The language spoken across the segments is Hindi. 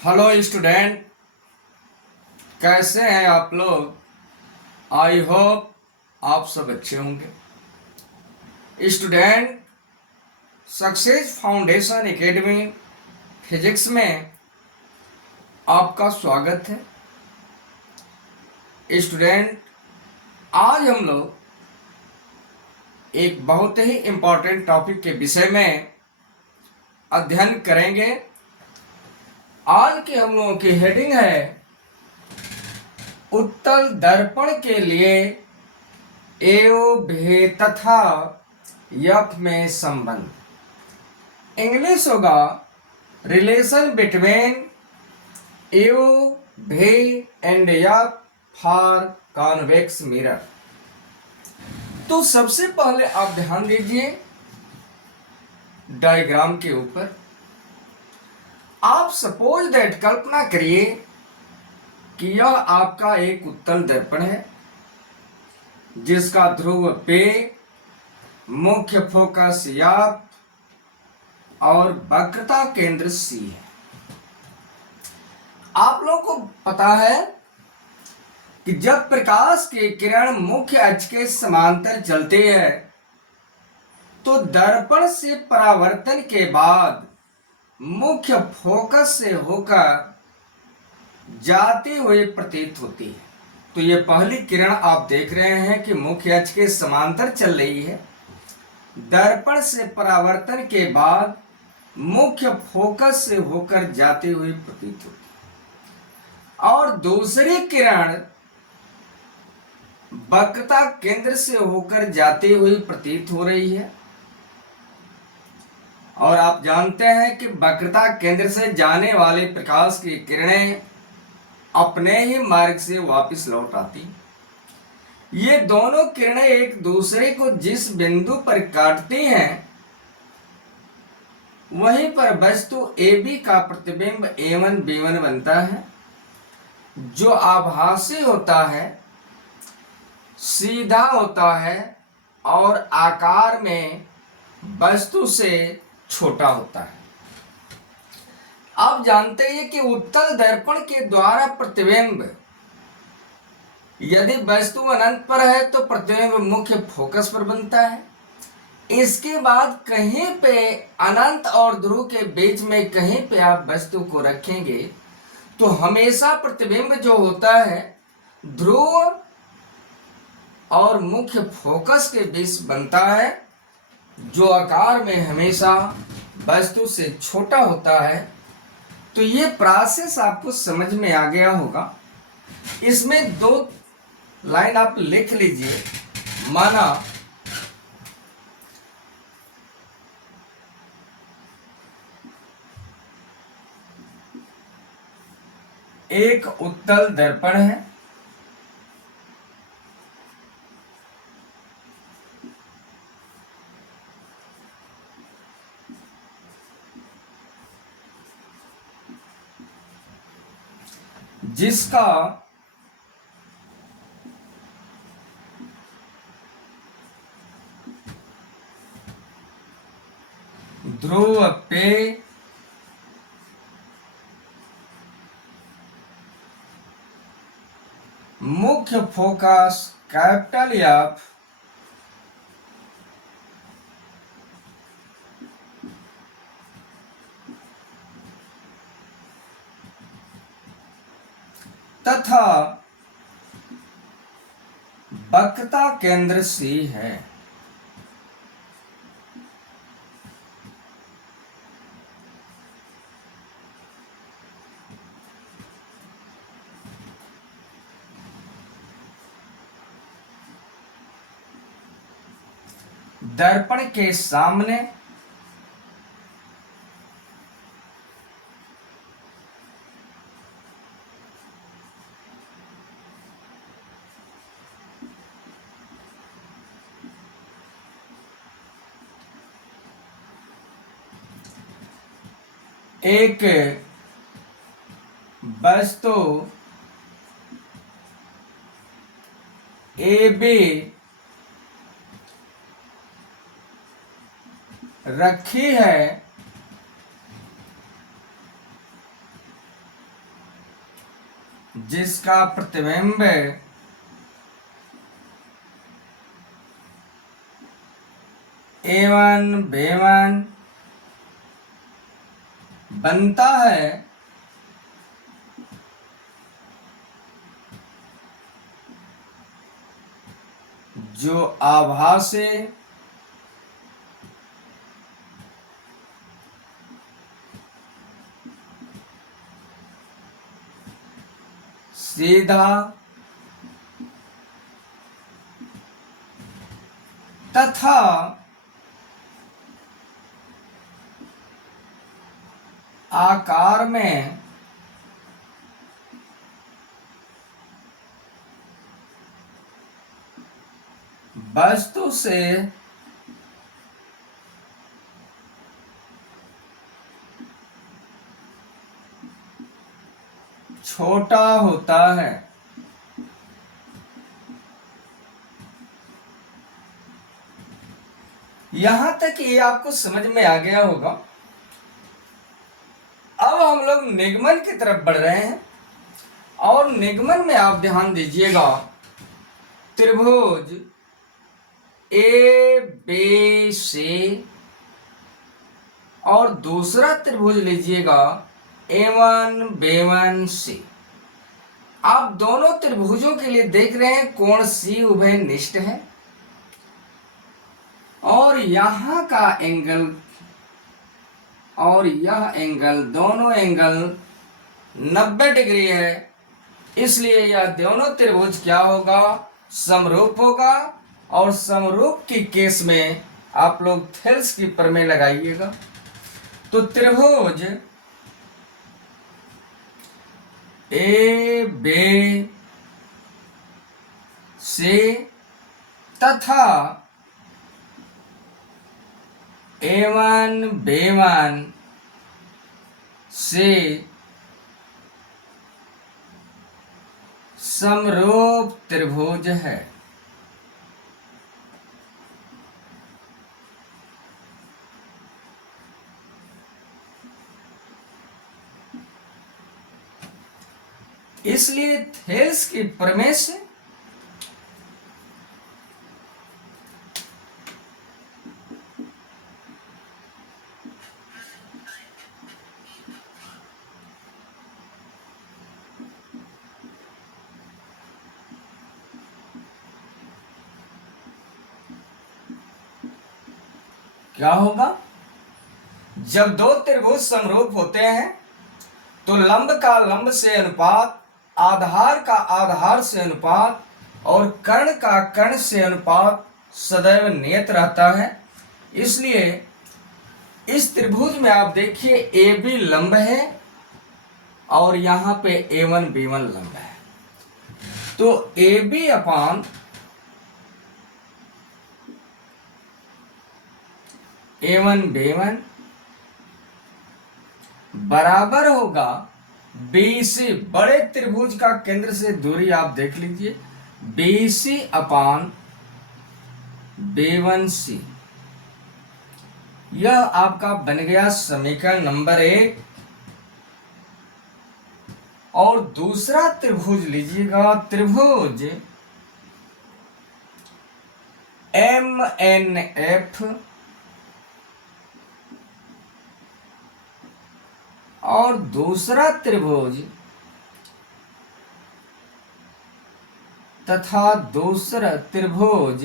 हेलो स्टूडेंट, कैसे हैं आप लोग। आई होप आप सब अच्छे होंगे। Student, success foundation academy physics में आपका स्वागत है। स्टूडेंट, आज हम लोग एक बहुत ही इम्पोर्टेंट टॉपिक के विषय में अध्ययन करेंगे। आज के हम लोगों की हेडिंग है उत्तल दर्पण के लिए एओ भे तथा यफ में संबंध। इंग्लिश होगा रिलेशन बिटवीन एओ भे and F for convex mirror. तो सबसे पहले आप ध्यान दीजिए डायग्राम के ऊपर। आप सपोज दैट कल्पना करिए कि यह आपका एक उत्तल दर्पण है जिसका ध्रुव पे, मुख्य फोकस यफ और वक्रता केंद्र सी है। आप लोगों को पता है कि जब प्रकाश की किरण मुख्य अक्ष के समांतर चलती है तो दर्पण से परावर्तन के बाद मुख्य फोकस से होकर जाती हुई प्रतीत होती है। तो ये पहली किरण आप देख रहे हैं कि मुख्य अक्ष के समांतर चल रही है, दर्पण से परावर्तन के बाद मुख्य फोकस से होकर जाती हुई प्रतीत होती है। और दूसरी किरण वक्रता केंद्र से होकर जाती हुई प्रतीत हो रही है। और आप जानते हैं कि वक्रता केंद्र से जाने वाले प्रकाश की किरणें अपने ही मार्ग से वापस लौट आती। ये दोनों किरणें एक दूसरे को जिस बिंदु पर काटती हैं वहीं पर वस्तु AB का प्रतिबिंब A1 B1 बनता है, जो आभासी होता है, सीधा होता है और आकार में वस्तु से छोटा होता है। आप जानते हैं कि उत्तल दर्पण के द्वारा प्रतिबिंब, यदि वस्तु अनंत पर है तो प्रतिबिंब मुख्य फोकस पर बनता है। इसके बाद कहीं पे अनंत और ध्रुव के बीच में कहीं पे आप वस्तु को रखेंगे तो हमेशा प्रतिबिंब जो होता है ध्रुव और मुख्य फोकस के बीच बनता है, जो आकार में हमेशा वस्तु से छोटा होता है। तो ये प्रोसेस आपको समझ में आ गया होगा। इसमें दो लाइन आप लिख लीजिए। माना एक उत्तल दर्पण है जिसका ध्रुव पे मुख्य फोकस कैपिटल एफ तथा वक्रता केंद्र सी है। दर्पण के सामने एक वस्तु AB रखी है जिसका प्रतिबिंब A1 B1 बनता है, जो आभासी सीधा तथा आकार में वस्तु से छोटा होता है। यहां तक ये आपको समझ में आ गया होगा। अब हम लोग निगमन की तरफ बढ़ रहे हैं, और निगमन में आप ध्यान दीजिएगा, त्रिभुज ए बी सी और दूसरा त्रिभुज लीजिएगा A1 B1 C। आप दोनों त्रिभुजों के लिए देख रहे हैं कोण C उभयनिष्ठ है, और यहां का एंगल और यह एंगल, दोनों एंगल 90 डिग्री है। इसलिए यह दोनों त्रिभुज क्या होगा, समरूप होगा। और समरूप की केस में आप लोग थेल्स की प्रमेय लगाइएगा। तो त्रिभुज ए बी सी तथा A1 B1 से समरूप त्रिभुज है। इसलिए थेल्स की प्रमेय से क्या होगा, जब दो त्रिभुज समरूप होते हैं तो लंब का लंब से अनुपात, आधार का आधार से अनुपात और कर्ण का कर्ण से अनुपात सदैव नियत रहता है। इसलिए इस त्रिभुज में आप देखिए ए बी लंब है और यहां पे A1 B1 लंब है। तो A B upon A1 B1 बराबर होगा BC, बड़े त्रिभुज का केंद्र से दूरी आप देख लीजिए, BC अपान B1C। यह आपका बन गया समीकरण नंबर 1। और दूसरा त्रिभुज लीजिएगा, त्रिभुज MNF और दूसरा त्रिभुज तथा दूसरा त्रिभुज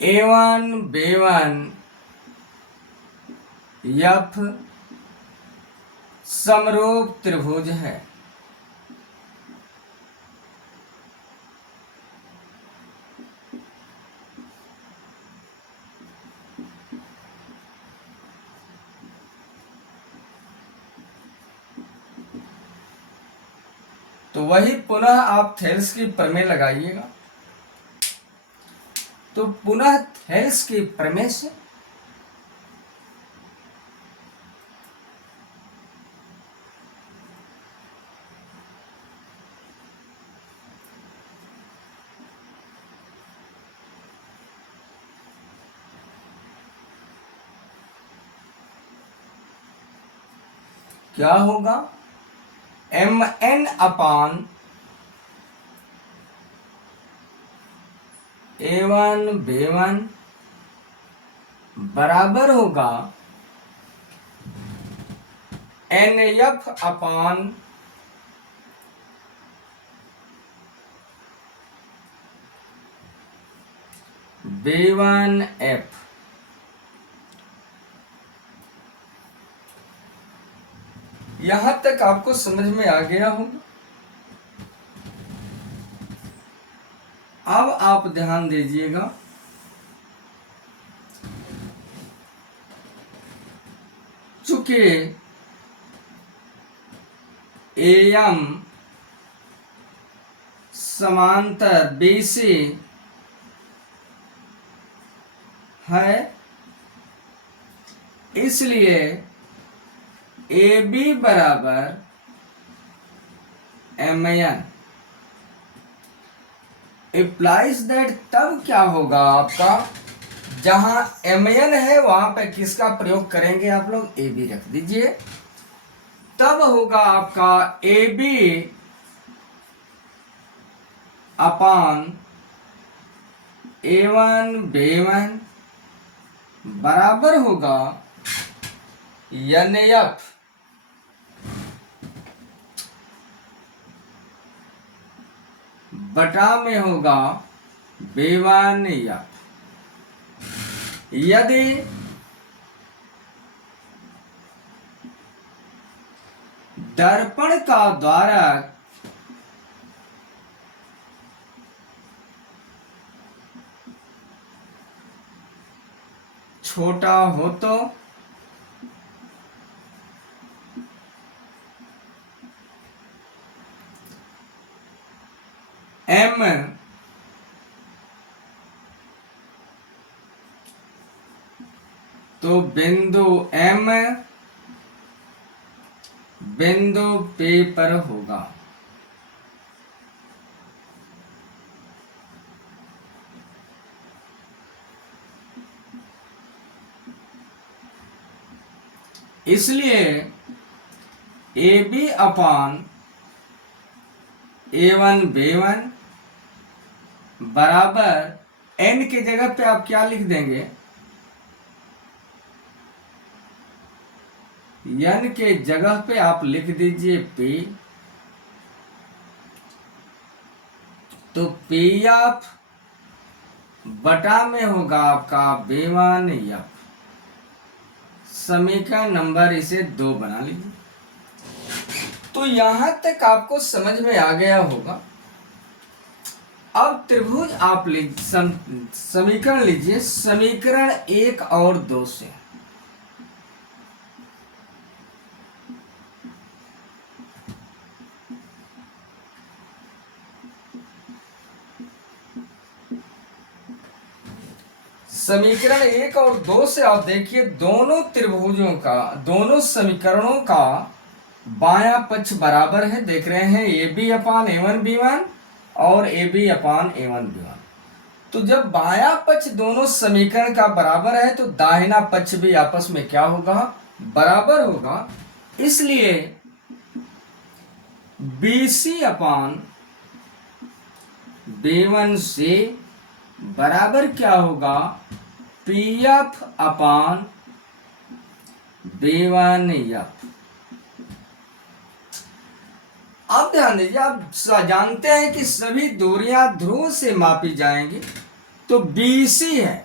A1 B1 F समरूप त्रिभुज है। तो वही पुनः आप थेल्स की प्रमेय लगाइएगा। तो पुनः थेल्स की प्रमेय से क्या होगा, mn अपान a1 b1 बराबर होगा nf अपान b1f। यहां तक आपको समझ में आ गया होगा। अब आप ध्यान दीजिएगा, चूंकि AM समांतर BC है, इसलिए AB बराबर MN इम्प्लाइज दैट। तब क्या होगा आपका, जहां MN है वहां पे किसका प्रयोग करेंगे आप लोग, AB रख दीजिए। तब होगा आपका AB अपान A1 B1 बराबर होगा NF बटा में होगा B1 F। यदि दर्पण का द्वारक छोटा हो तो M तो बिंदु M बिंदु P पर होगा। इसलिए AB अपान A1 B1 बराबर N की जगह पे आप क्या लिख देंगे, N के जगह पे आप लिख दीजिए P। तो PF बटा में होगा आपका B1 F। समीकरण नंबर इसे 2 बना लीजिए। तो यहां तक आपको समझ में आ गया होगा। अब त्रिभुज आप समीकरण लीजिए, समीकरण 1 और 2 से। समीकरण 1 और 2 से आप देखिए, दोनों त्रिभुजों का, दोनों समीकरणों का बायां पक्ष बराबर है। देख रहे हैं AB अपान A1 B1 और AB अपान A1 B1। तो जब बायां पक्ष दोनों समीकरण का बराबर है तो दाहिना पक्ष भी आपस में क्या होगा, बराबर होगा। इसलिए BC अपान B1C बराबर क्या होगा, PF अपान B1F। अब ध्यान दीजिए, आप जानते हैं कि सभी दूरियां ध्रुव से मापी जाएंगी। तो BC है,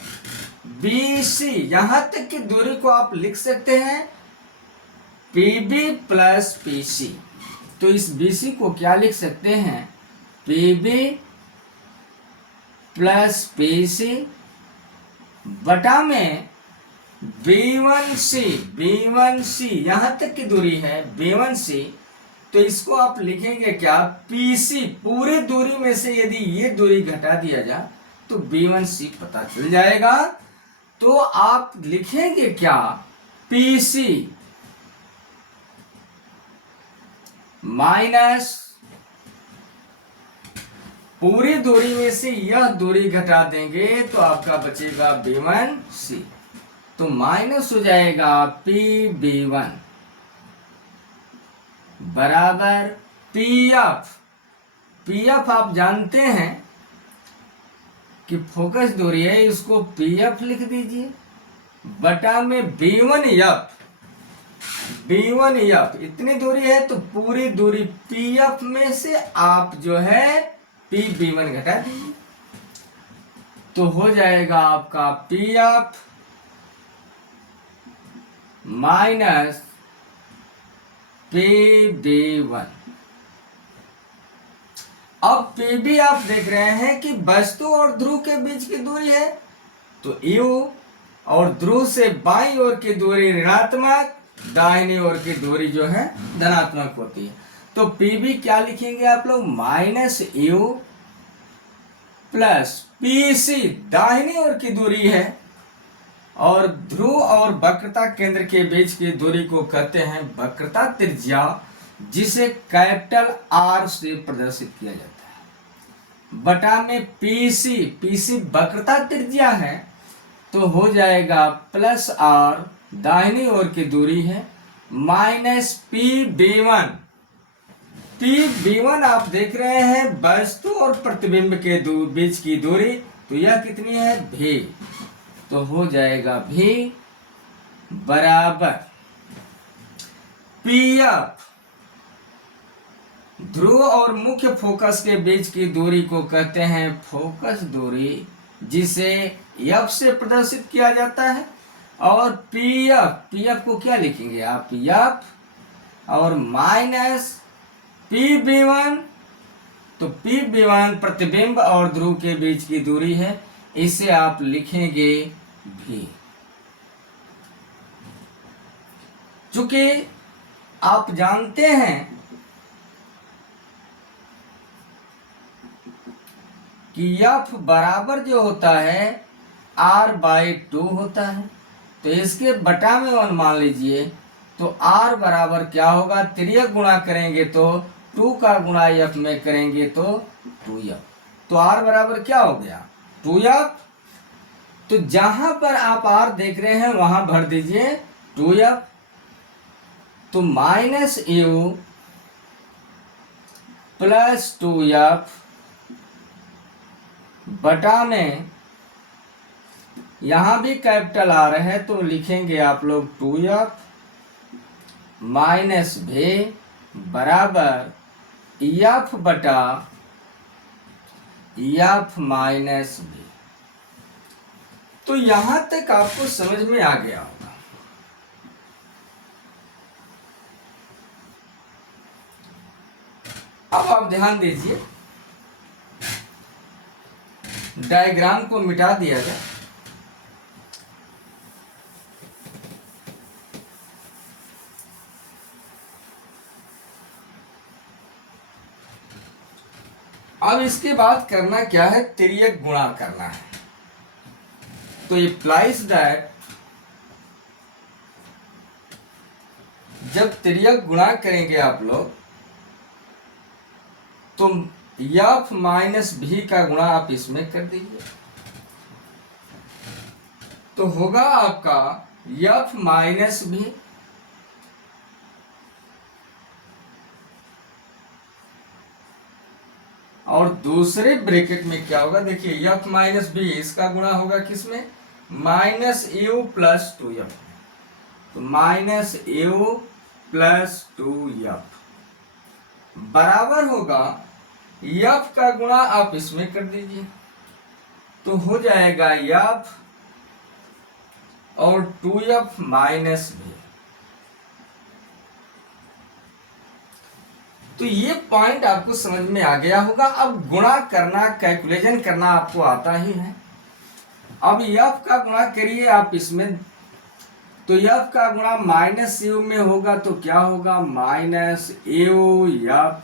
BC यहां तक की दूरी को आप लिख सकते हैं PB प्लस PC। तो इस BC को क्या लिख सकते हैं, PB प्लस PC बटा में B1C। B1C यहां तक की दूरी है B1C, तो इसको आप लिखेंगे क्या, PC। पूरी दूरी में से यदि ये दूरी घटा दिया जाए तो B1C पता चल जाएगा। तो आप लिखेंगे क्या, PC माइनस पूरी दूरी में से यह दूरी घटा देंगे तो आपका बचेगा B1C। तो माइनस हो जाएगा PB1 बराबर पी एफ। पी एफ आप जानते हैं कि फोकस दूरी है, इसको पी एफ लिख दीजिए बटा में B1F। B1F इतनी दूरी है तो पूरी दूरी पी एफ में से आप जो है पी B1 घटा दीजिए, तो हो जाएगा आपका P F minus P B1। अब पी बी आप देख रहे हैं कि वस्तु और ध्रुव के बीच की दूरी है, तो यू और ध्रुव से बाईं ओर की दूरी ऋणात्मक, दाहिनी ओर की दूरी जो है धनात्मक होती है। तो पी बी क्या लिखेंगे आप लोग, minus u plus p c, दाहिनी ओर की दूरी है, और ध्रुव और वक्रता केंद्र के बीच की दूरी को कहते हैं वक्रता त्रिज्या, जिसे कैपिटल आर से प्रदर्शित किया जाता है, बटा में पीसी। पीसी वक्रता त्रिज्या है, तो हो जाएगा प्लस आर, दाहिनी ओर की दूरी है, minus P B1। P B1 आप देख रहे हैं वस्तु और प्रतिबिंब के बीच की दूरी, तो यह कितनी है भी, तो हो जाएगा भी बराबर पी एफ। ध्रुव और मुख्य फोकस के बीच की दूरी को कहते हैं फोकस दूरी, जिसे एफ से प्रदर्शित किया जाता है। और पी एफ को क्या लिखेंगे आप, एफ और माइनस पी B1, तो पी B1 प्रतिबिंब और ध्रुव के बीच की दूरी है, इसे आप लिखेंगे भी। चूंकि आप जानते हैं कि एफ बराबर जो होता है R/2 होता है, तो इसके बटा में 1 मान लीजिए, तो R बराबर क्या होगा, तिर्यक गुणा करेंगे तो 2 का गुणा F में करेंगे तो 2F, तो R बराबर क्या हो गया 2F। तो जहां पर आप R देख रहे हैं वहां भर दीजिए 2F, तो माइनस यू प्लस 2F बटा में, यहां भी कैपिटल आ रहे हैं तो लिखेंगे आप लोग 2F माइनस भी बराबर F बटा F माइनस भी। तो यहां तक आपको समझ में आ गया होगा। अब आप ध्यान दीजिए, डायग्राम को मिटा दिया जाए। अब इसके बाद करना क्या है, तिर्यक गुणा करना है। तो इम्प्लाइज दैट जब तिर्यक गुणा करेंगे आप लोग, तो F माइनस भी का गुणा आप इसमें कर दीजिए, तो होगा आपका F माइनस भी और दूसरे ब्रैकेट में क्या होगा, देखिए F माइनस भी, इसका गुणा होगा किसमें, माइनस यू प्लस 2F, तो माइनस यू प्लस 2F बराबर होगा F का गुणा आप इसमें कर दीजिए, तो हो जाएगा F और 2F माइनस भी। तो ये पॉइंट आपको समझ में आ गया होगा। अब गुणा करना, कैलकुलेशन करना आपको आता ही है। अब F का गुणा करिए आप इसमें, तो F का गुणा माइनस यू में होगा तो क्या होगा, माइनस यू F।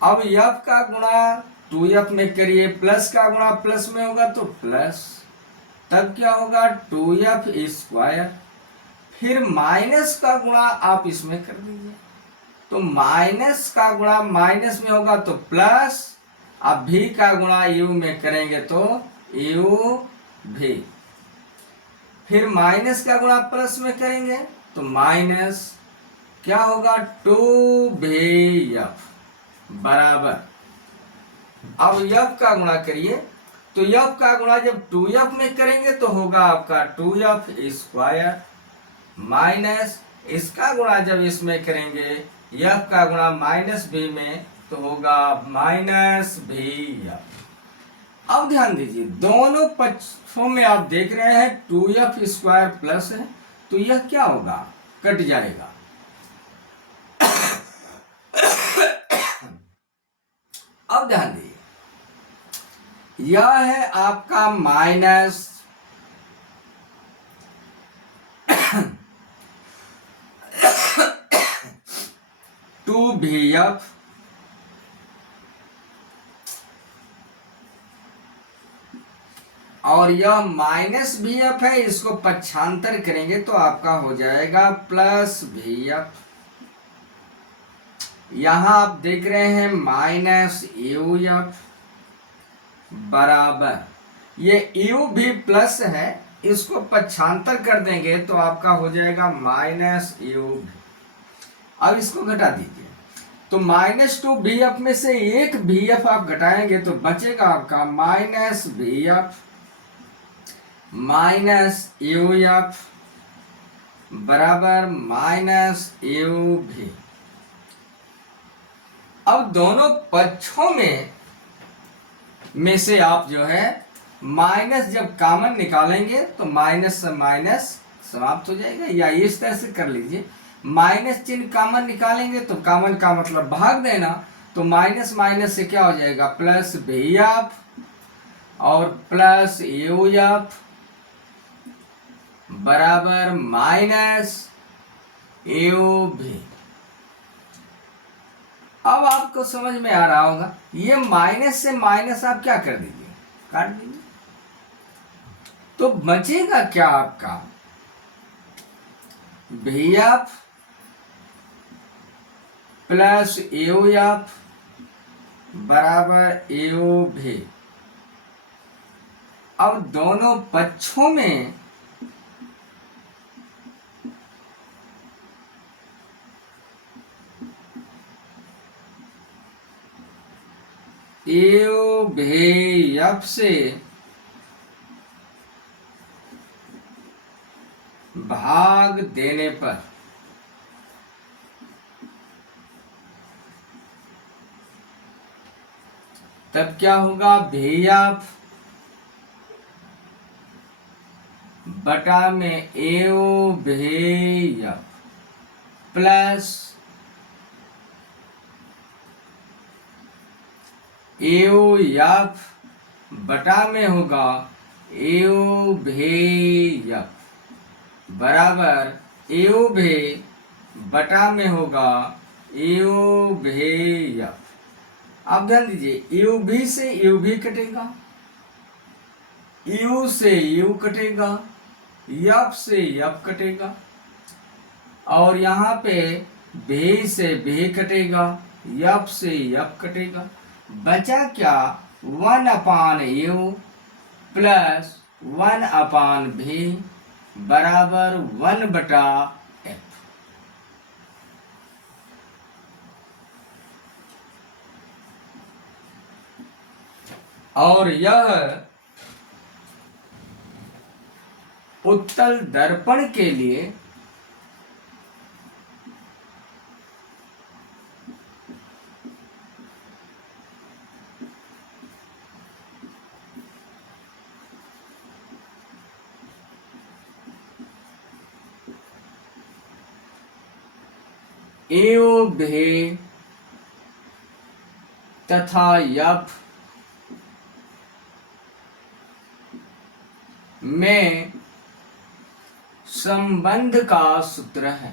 अब F का गुणा 2F में करिए, प्लस का गुणा प्लस में होगा तो प्लस, तब क्या होगा 2F स्क्वायर, फिर माइनस का गुणा आप इसमें कर दीजिए, तो माइनस का गुणा माइनस में होगा तो प्लस, अब भी का गुणा यू में करेंगे तो यू भी, फिर माइनस का गुणा प्लस में करेंगे तो माइनस, क्या होगा 2v(f) बराबर, अब f का गुणा करिए, तो f का गुणा जब 2f में करेंगे तो होगा आपका 2f² माइनस इसका गुणा जब इसमें करेंगे f का गुणा -v में तो होगा -vf। अब ध्यान दीजिए दोनों पक्षों में आप देख रहे हैं 2f² प्लस है, तो यह क्या होगा, कट जाएगा। अब ध्यान दीजिए यह है आपका माइनस 2vf और यह -vf है, इसको पक्षांतर करेंगे तो आपका हो जाएगा +vf। यहां आप देख रहे हैं -uf बराबर, ये u भी प्लस है, इसको पक्षांतर कर देंगे तो आपका हो जाएगा -u। अब इसको घटा दीजिए, तो -2vf में से एक vf आप घटाएंगे तो बचेगा आपका -vf -uf बराबर -uv। अब दोनों पक्षों में से आप जो है माइनस जब कॉमन निकालेंगे तो माइनस से माइनस समाप्त हो जाएगा, या इस तरह से कर लीजिए, माइनस चिन्ह कॉमन निकालेंगे तो कॉमन का मतलब भाग देना, तो माइनस माइनस से क्या हो जाएगा +vf और +uf बराबर -uv। अब आपको समझ में आ रहा होगा, ये माइनस से माइनस आप क्या कर दीजिए, काट दीजिए, तो बचेगा क्या आपका vf + uf बराबर uv। अब दोनों पक्षों में uv(f) से भाग देने पर तब क्या होगा, vf बटा में uv(f) प्लस uf बटा में होगा uv(f) बराबर uv बटा में होगा uv(f). आप ध्यान दीजिए uv से uv कटेगा, u से u कटेगा, f से f कटेगा, और यहाँ पे v से v कटेगा, f से f कटेगा, बचा क्या 1/u प्लस 1/v बराबर 1/f। और यह उत्तल दर्पण के लिए uv तथा f में संबंध का सूत्र है।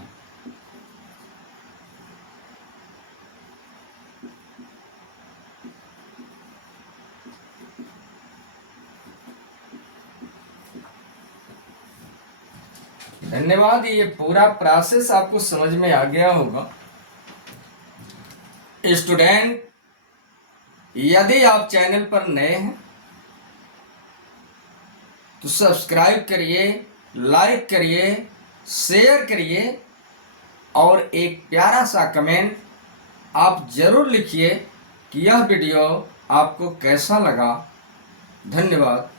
धन्यवाद, ये पूरा प्रोसेस आपको समझ में आ गया होगा। स्टूडेंट, यदि आप चैनल पर नए हैं तो सब्सक्राइब करिए, लाइक करिए, शेयर करिए और एक प्यारा सा कमेंट आप ज़रूर लिखिए कि यह वीडियो आपको कैसा लगा। धन्यवाद।